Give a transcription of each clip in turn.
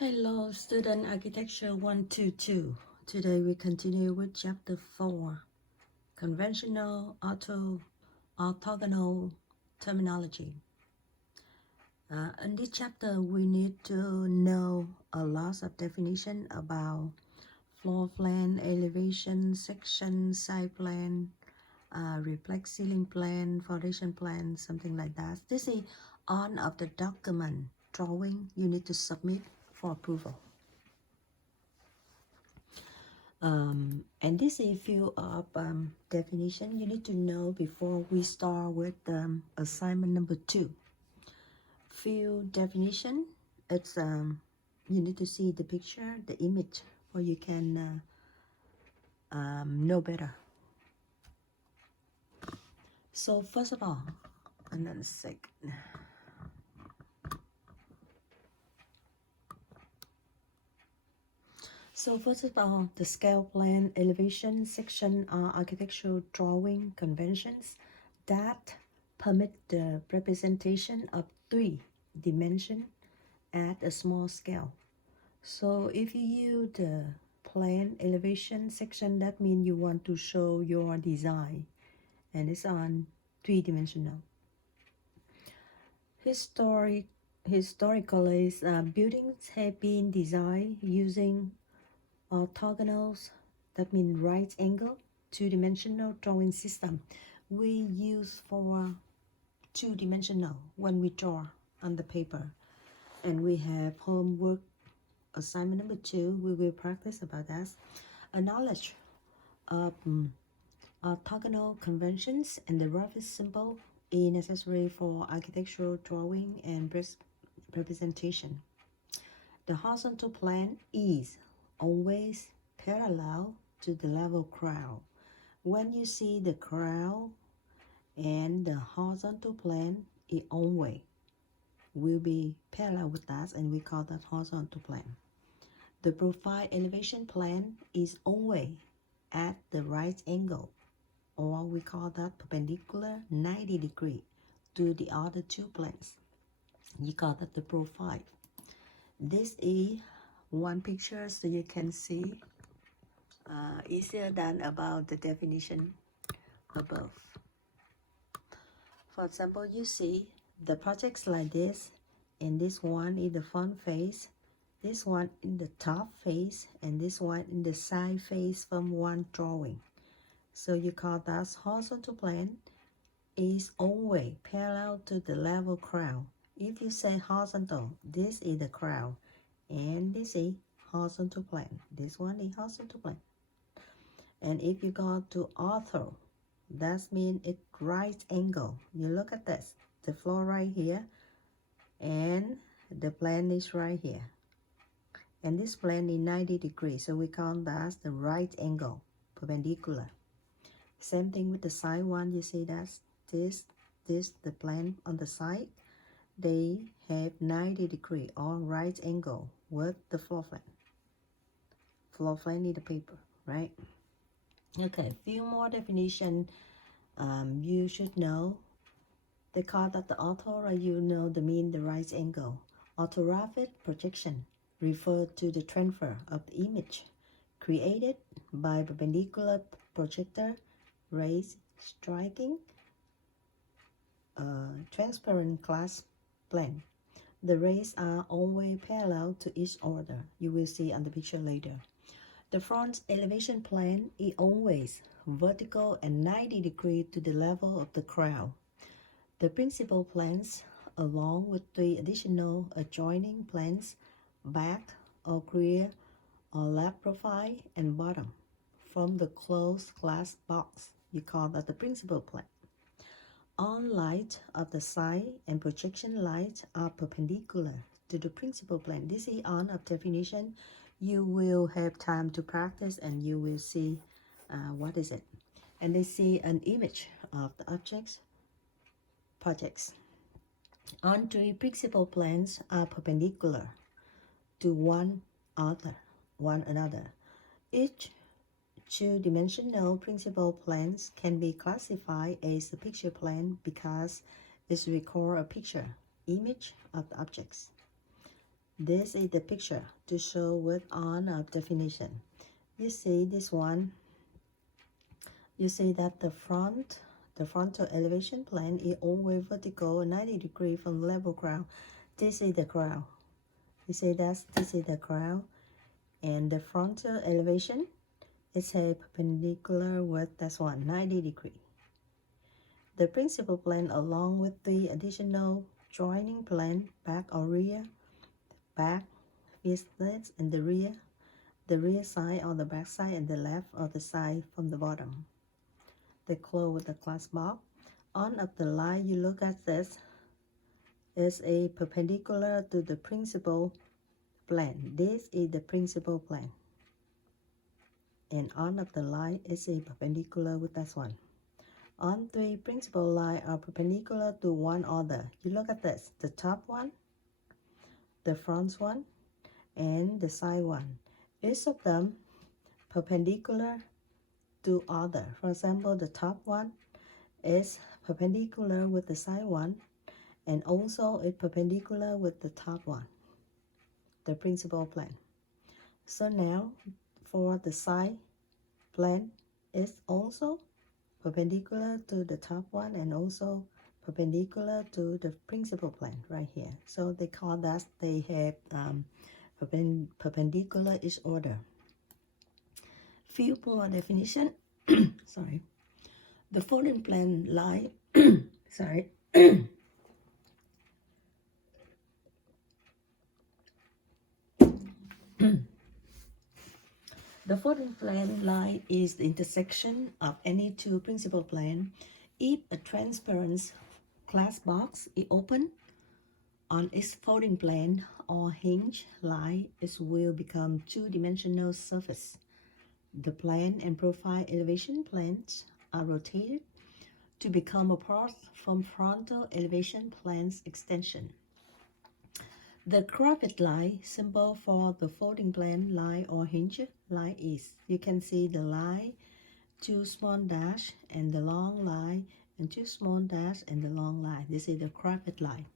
Hello, student Architecture 122. Today we continue with Chapter 4, Conventional Orthogonal Terminology. In this chapter, we need to know a lot of definition about floor plan, elevation, section, side plan, reflex ceiling plan, foundation plan, something like that. This is all of the document drawing you need to submit for approval. And this is a few of definition you need to know before we start with assignment number 2. Few definition, it's you need to see the picture, the image, or you can know better. So first of all, another second. So first of all, the scale plan, elevation, section are architectural drawing conventions that permit the representation of 3 dimensions at a small scale. So if you use the plan, elevation, section, that means you want to show your design and it's on 3-dimensional. Historically, buildings have been designed using orthogonals, that means right angle, 2-dimensional drawing system. We use for 2-dimensional when we draw on the paper. And we have homework assignment number 2. We will practice about that. A knowledge of orthogonal conventions and the roughest symbol is necessary for architectural drawing and representation. The horizontal plane is always parallel to the level crown. When you see the crown and the horizontal plane, it always will be parallel with that, and we call that horizontal plane. The profile elevation plane is always at the right angle, or we call that perpendicular 90 degree to the other 2 planes. You call that the profile. This is one picture so you can see easier than about the definition above. For example, you see the projects like this, and this one is the front face, this one in the top face, and this one in the side face from one drawing. So you call that horizontal plane is always parallel to the level crown. If you say horizontal, this is the crown, and this is horizontal plane. This one is horizontal plane. And if you go to ortho, that means it's right angle. You look at this, the floor right here, and the plane is right here. And this plane is 90 degrees, so we call that the right angle, perpendicular. Same thing with the side one. You see that this the plane on the side, they have 90 degree or right angle with the floor plan. Floor plan is the paper, right? Okay, few more definition you should know. They call that the ortho, or you know the mean the right angle. Orthographic projection refer to the transfer of the image created by perpendicular projector rays striking transparent glass plane. The rays are always parallel to each other. You will see on the picture later. The front elevation plane is always vertical and 90 degrees to the level of the crown. The principal planes, along with 3 additional adjoining planes, back or rear or left profile and bottom, from the closed glass box. You call that the principal plane. All light of the side and projection light are perpendicular to the principal plane. This is on of definition. You will have time to practice and you will see what is it. And they see an image of the objects, projects. On 3 principal planes are perpendicular to one another. Each 2-dimensional principal planes can be classified as a picture plane because it records a picture, image of the objects. This is the picture to show with on of definition. You see this one, you see that the frontal elevation plane is always vertical 90 degrees from level ground. This is the ground. You see that this is the ground, and the frontal elevation is a perpendicular with this one 90 degrees. The principal plane along with the additional joining plane, back or rear, back, faces in the rear side or the back side, and the left or the side from the bottom. They close with the glass box. On of the line you look at this is a perpendicular to the principal plane. This is the principal plane. And on of the line is a perpendicular with this one. On three principal lines are perpendicular to one another. You look at this, the top one, the front one, and the side one. Each of them perpendicular to other. For example, the top one is perpendicular with the side one, and also it's perpendicular with the top one, the principal plane. So now for the side plane is also perpendicular to the top one and also perpendicular to the principal plane right here. So they call that they have perpendicular each other. Few more definition. Sorry. The folding plane lie. Sorry. The folding plane line is the intersection of any two principal planes. If a transparent glass box is open on its folding plane or hinge line, it will become two-dimensional surface. The plane and profile elevation planes are rotated to become apart from frontal elevation plane's extension. The crooked line, symbol for the folding plane line or hinge line, is, you can see the line, two small dash, and the long line, and two small dash and the long line. This is the crooked line.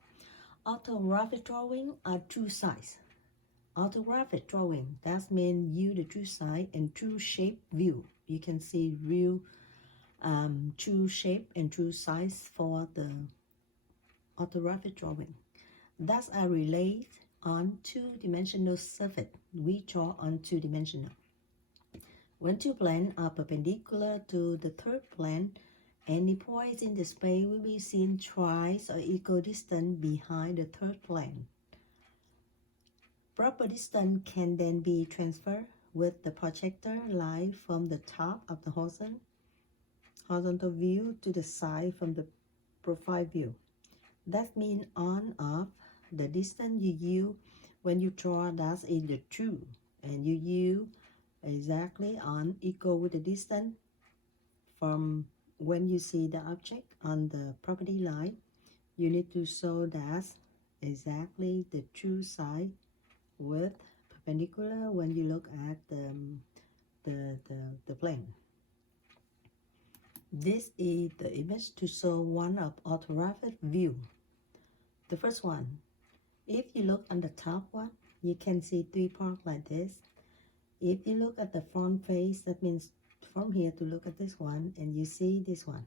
Orthographic drawing are two sides. Orthographic drawing, that means you the two side and true shape view. You can see real true shape and true size for the orthographic drawing. Thus are related on two-dimensional surface. We draw on two-dimensional. When two planes are perpendicular to the third plane, any points in the space will be seen twice or equal distance behind the third plane. Proper distance can then be transferred with the projector line from the top of the horizontal view to the side from the profile view. That means on off the distance you use when you draw, that is the true, and you use exactly on equal with the distance from when you see the object on the property line. You need to show that exactly the true side with perpendicular when you look at the plane. This is the image to show one of orthographic view. The first one, if you look on the top one, you can see three parts like this. If you look at the front face, that means from here to look at this one, and you see this one.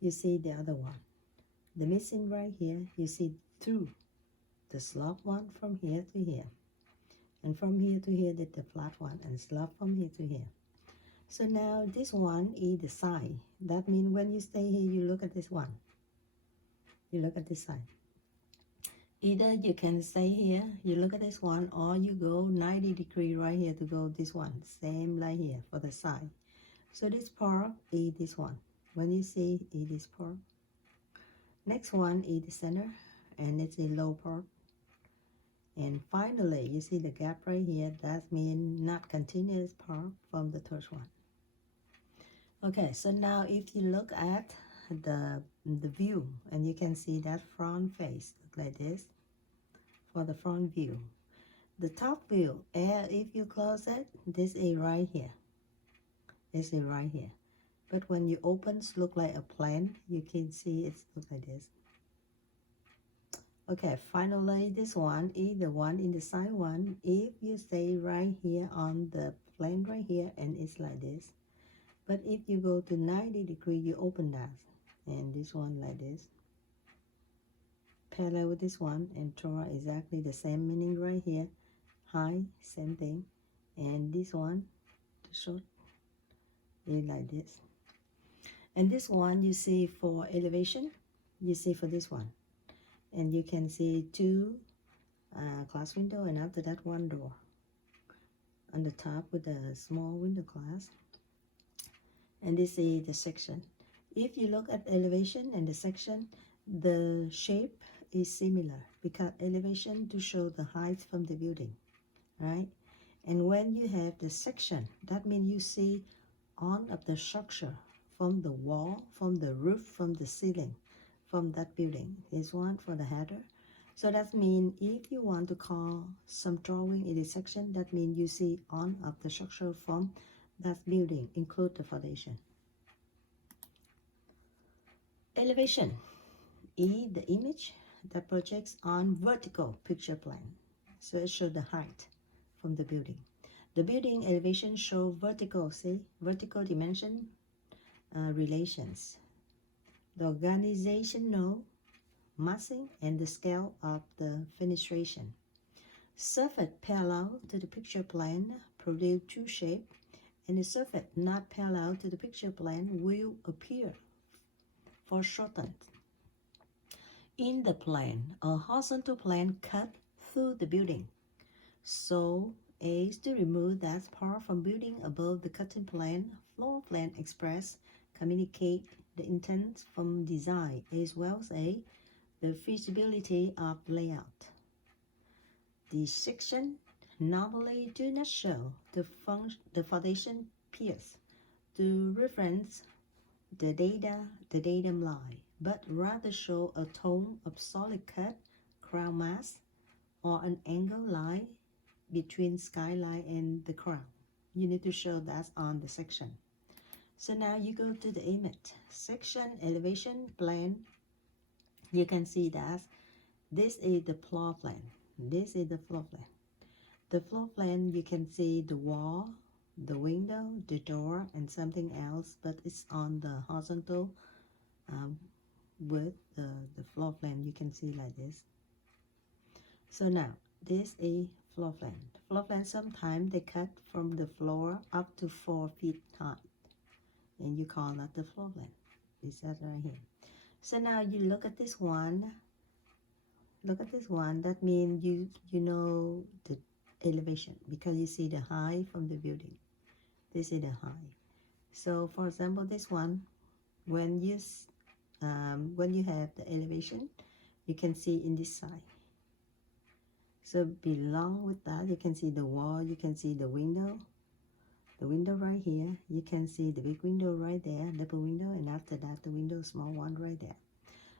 You see the other one. The missing right here, you see through the slope one from here to here. And from here to here, that's the flat one, and slope from here to here. So now this one is the side. That means when you stay here, you look at this one. You look at this side. Either you can stay here, you look at this one, or you go 90 degrees right here to go this one. Same like here for the side. So this part is this one. When you see is this part. Next one is the center, and it's a low part. And finally, you see the gap right here. That means not continuous part from the third one. Okay, so now if you look at the view, and you can see that front face like this for the front view. The top view, if you close it, this is right here. This is right here. But when you open, it look like a plane. You can see it look like this. Okay, finally, this one is the one in the side one. If you stay right here on the plane right here, and it's like this. But if you go to 90 degree, you open that. And this one like this. Parallel with this one, and draw exactly the same meaning right here. High, same thing. And this one, the short, is like this. And this one you see for elevation, you see for this one. And you can see two glass window, and after that one door on the top with a small window glass. And this is the section. If you look at elevation and the section, the shape is similar because elevation to show the height from the building, right? And when you have the section, that means you see on of the structure from the wall, from the roof, from the ceiling, from that building. This one for the header. So that means if you want to call some drawing in the section, that means you see on of the structure from that building, include the foundation. Elevation is the image that projects on vertical picture plane. So it shows the height from the building. The building elevation show vertical, see, vertical dimension relations. The organizational massing and the scale of the fenestration. Surface parallel to the picture plane produce true shape, and the surface not parallel to the picture plane will appear foreshortened. In the plane, a horizontal plane cut through the building, so as to remove that part from building above the cutting plane. Floor plan express communicate the intent from design as well as the feasibility of layout. These sections normally do not show the foundation piers to reference the datum line, but rather show a tone of solid cut crown mass or an angle line between skyline and the crown. You need to show that on the section. So now you go to the image section, elevation plan. You can see that this is the floor plan. This is the floor plan. The floor plan, you can see the wall, the window, the door, and something else, but it's on the horizontal with the floor plan. You can see like this. So now this is floor plan. Floor plan, sometimes they cut from the floor up to 4 feet high, and you call that the floor plan. Is that right here? So now you look at this one. Look at this one. That means you know the elevation because you see the height from the building. This is the height. So for example, this one, when you have the elevation, you can see in this side. So belong with that, you can see the wall, you can see the window right here. You can see the big window right there, double window, and after that the window, small one right there.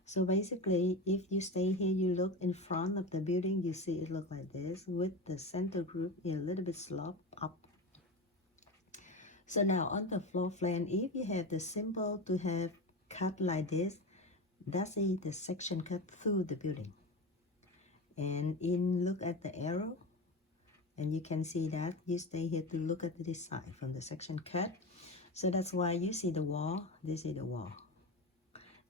So basically, if you stay here, you look in front of the building, you see it look like this with the center group a little bit slope up. So now on the floor plan, if you have the symbol to have cut like this, that's it, the section cut through the building. And look at the arrow, and you can see that you stay here to look at this side from the section cut. So that's why you see the wall. This is the wall.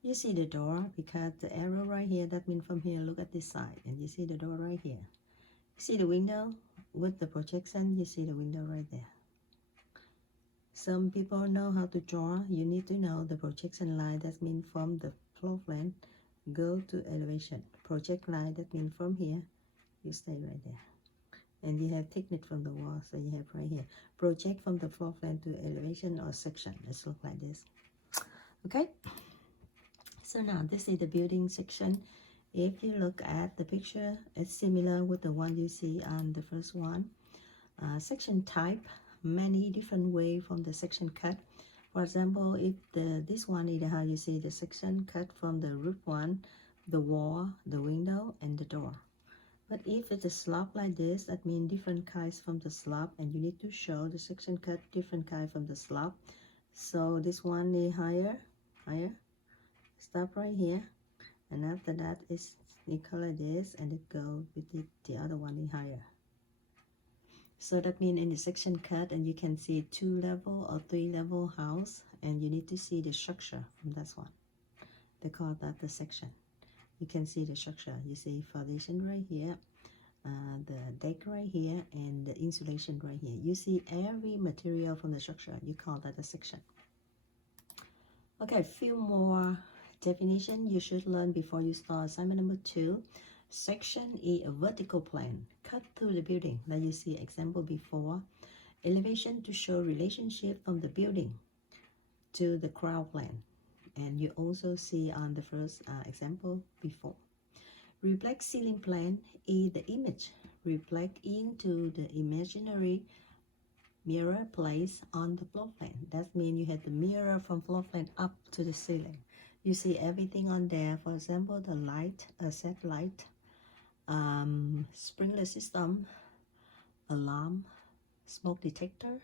You see the door because the arrow right here, that means from here look at this side, and you see the door right here. You see the window with the projection, you see the window right there. Some people know how to draw. You need to know the projection line. That means from the floor plan go to elevation. Project line, that means from here you stay right there. And you have technique from the wall, so you have right here. Project from the floor plan to elevation or section. Let's look like this. Okay. So now this is the building section. If you look at the picture, it's similar with the one you see on the first one. Section type, many different way from the section cut. For example, if this one is how you see the section cut from the roof one, the wall, the window, and the door. But if it's a slope like this, that means different kinds from the slope, and you need to show the section cut different kind from the slope. So this one is higher, stop right here, and after that is you color this and it go with the other one in higher. So that means in the section cut, and you can see 2-level or 3-level house, and you need to see the structure from this one. They call that the section. You can see the structure. You see foundation right here, the deck right here, and the insulation right here. You see every material from the structure. You call that a section. Okay, few more definition you should learn before you start assignment number 2. Section is a vertical plane cut through the building, like you see example before. Elevation to show relationship from the building to the ground plane, and you also see on the first example before. Reflect ceiling plane is the image reflect into the imaginary mirror placed on the floor plane. That means you have the mirror from floor plane up to the ceiling. You see everything on there. For example, the light, a set light, sprinkler system, alarm, smoke detector,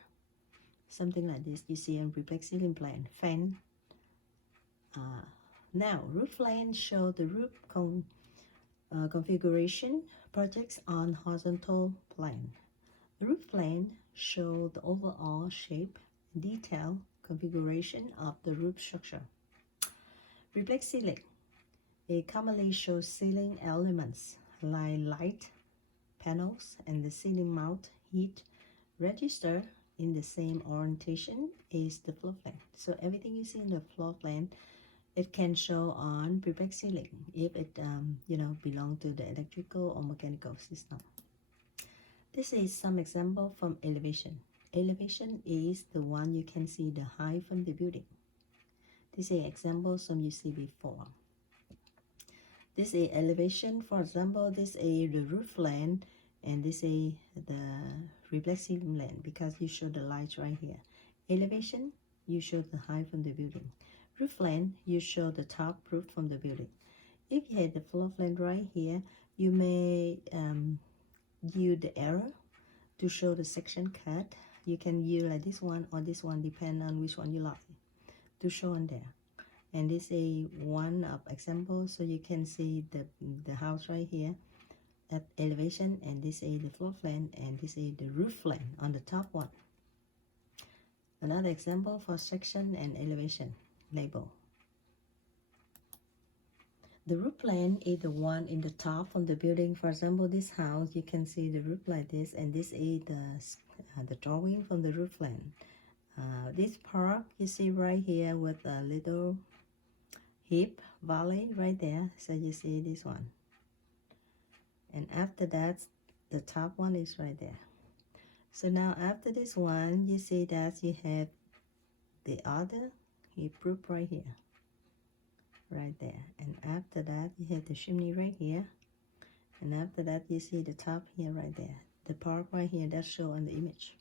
something like this. You see on reflect ceiling plane. Fan. Now roof plane show the roof configuration projects on horizontal plane. Roof plane show the overall shape, detail, configuration of the roof structure. Reflect ceiling. It commonly shows ceiling elements like light panels and the ceiling mount heat register in the same orientation as the floor plane. So everything you see in the floor plane, it can show on reflect ceiling if it belong to the electrical or mechanical system. This is some example from elevation. Elevation is the one you can see the height from the building. This is example some you see before. This is elevation. For example, this is the roof line, and this is the reflect ceiling line because you show the light right here. Elevation, you show the height from the building. Roof line, you show the top roof from the building. If you have the floor plan right here, you may use the arrow to show the section cut. You can use like this one or this one, depend on which one you like to show on there. And this is one of example, so you can see the house right here at elevation, and this is the floor plan, and this is the roof plan on the top one. Another example for section and elevation label. The roof plan is the one in the top from the building. For example, this house, you can see the roof like this, and this is the drawing from the roof plan. This park you see right here with a little hip valley right there, so you see this one, and after that the top one is right there. So now after this one, you see that you have the other hip roof right here, right there, and after that you have the chimney right here, and after that you see the top here right there, the park right here that's shown on the image.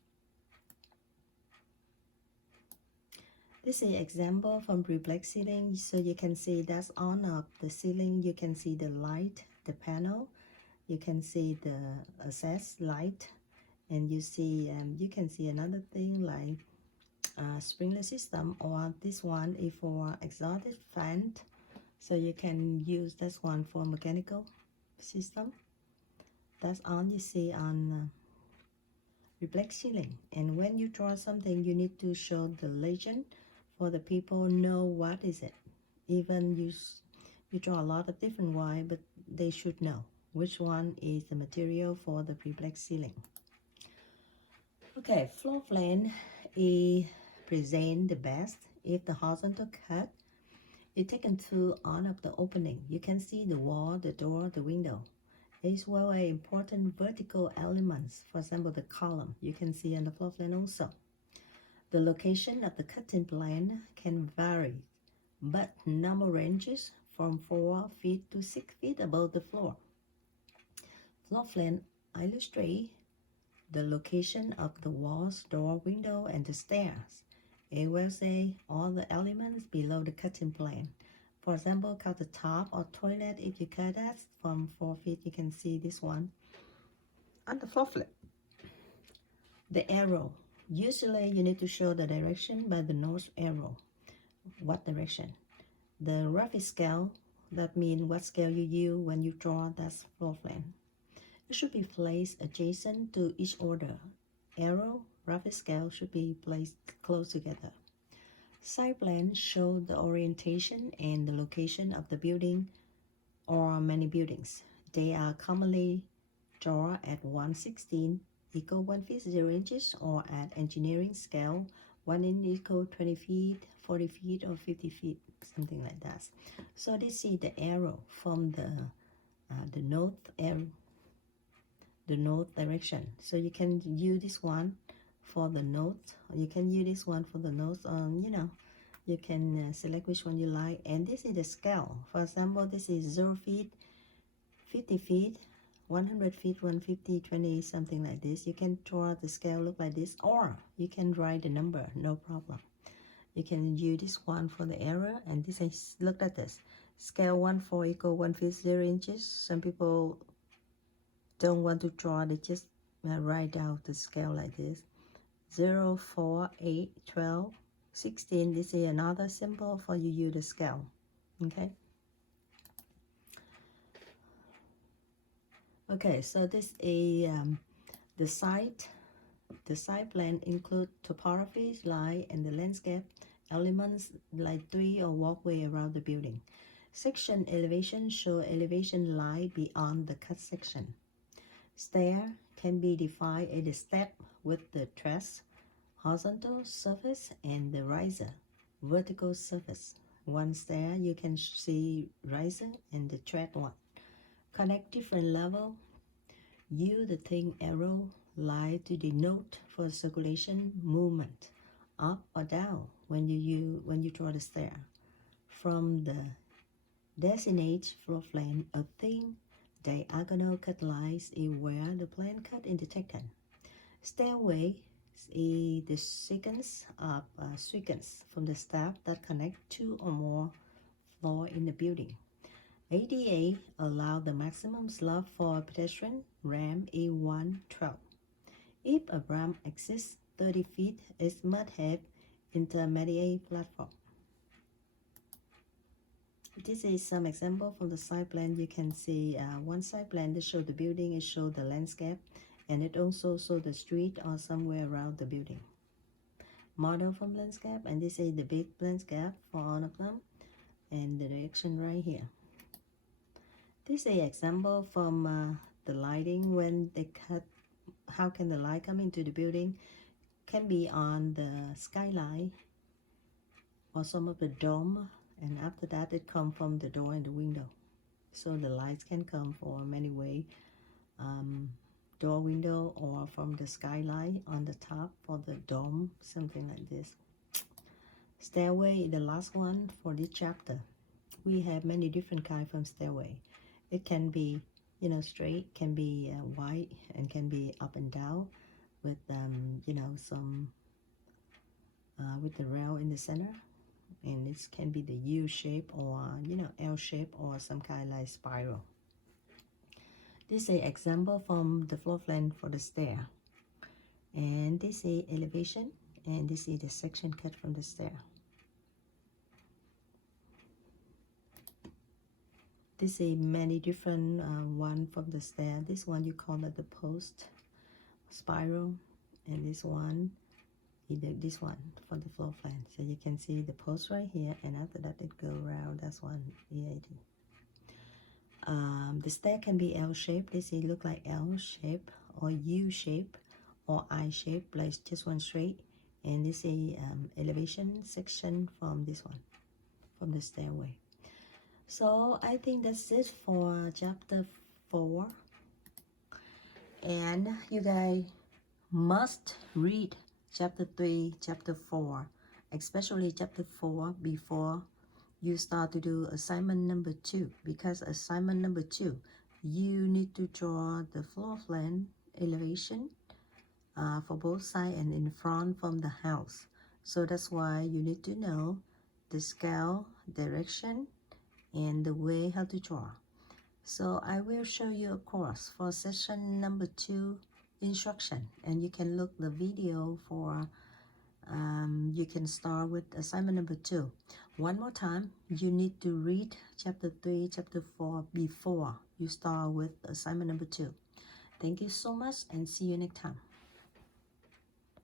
This is example from reflect ceiling, so you can see that's on up the ceiling. You can see the light, the panel, you can see the access light, and you see you can see another thing like sprinkler system, or this one is for exhaust fan, so you can use this one for mechanical system. That's on you see on reflect ceiling. And when you draw something, you need to show the legend for the people know what is it. Even you draw a lot of different way, but they should know which one is the material for the reflect ceiling. Okay, floor plan is present the best if the horizontal cut is taken through one of the opening. You can see the wall, the door, the window, as well as important vertical elements. For example, the column you can see on the floor plan also. The location of the cutting plane can vary, but number ranges from 4 feet to 6 feet above the floor. Floor plan illustrate the location of the walls, door, window, and the stairs. It will say all the elements below the cutting plane. For example, cut the top or toilet. If you cut that from 4 feet, you can see this one on the floor plan. The arrow. Usually you need to show the direction by the north arrow. What direction? The rough scale That means what scale you use when you draw that floor plan. It should be placed adjacent to each other. Arrow, rough scale should be placed close together. Side plans show the orientation and the location of the building or many buildings. They are commonly drawn at 1/16 equal 1 feet 0 inches, or at engineering scale 1 inch equal 20 feet, 40 feet, or 50 feet, something like that. So this is the arrow from the north direction. So you can use this one for the north, or you can use this one for the north. You can select which one you like. And this is the scale. For example, this is 0 feet, 50 feet, 100 feet, 150, 20, something like this. You can draw the scale look like this, or you can write the number, no problem. You can use this one for the error, and this is, look at this, scale 1/4 equal 1 feet 0 inches. Some people don't want to draw, they just write out the scale like this, 0, 4, 8, 12, 16. This is another symbol for you use the scale. Okay. Okay, so this is the side plan include topography, line, and the landscape elements like tree or walkway around the building. Section elevation show elevation line beyond the cut section. Stair can be defined as the step with the truss, horizontal surface, and the riser, vertical surface. One stair you can see riser and the tread one. Connect different level. Use the thin arrow line to denote for circulation movement up or down when you draw the stair. From the designated floor plan, a thin diagonal cut lines is where the plan cut intersected. Stairway is the sequence from the step that connect two or more floors in the building. ADA allow the maximum slope for a pedestrian ramp is 1/12. If a ramp exists 30 feet, it must have intermediate platform. This is some example from the side plan. You can see one side plan that show the building, it show the landscape, and it also show the street or somewhere around the building. Model from landscape, and this is the big landscape for all of them, and the direction right here. This is an example from the lighting when they cut. How can the light come into the building? Can be on the skyline or some of the dome, and after that it come from the door and the window. So the lights can come for many ways, door, window, or from the skyline on the top for the dome, something like this. Stairway is the last one for this chapter. We have many different kinds from stairway. It can be, straight, can be wide, and can be up and down with, some with the rail in the center. And this can be the U shape or, L shape or some kind like spiral. This is an example from the floor plan for the stair. And this is elevation, and this is the section cut from the stair. This is many different one from the stair. This one you call it the post spiral, and this one this one for the floor plan. So you can see the post right here, and after that it go around. That's one EAD. The stair can be L shape. This is look like L shape or U shape or I shape, like just one straight. And this is elevation section from this one, from the stairway. So I think that's it for chapter 4. And you guys must read chapter 3, chapter 4, especially chapter 4 before you start to do assignment number 2, because assignment number 2, you need to draw the floor plan elevation for both sides and in front from the house. So that's why you need to know the scale, direction, and the way how to draw. So I will show you a course for session number 2 instruction, and you can look the video for you can start with assignment number 2. One more time, you need to read chapter 3, chapter 4 before you start with assignment number 2. Thank you so much and see you next time.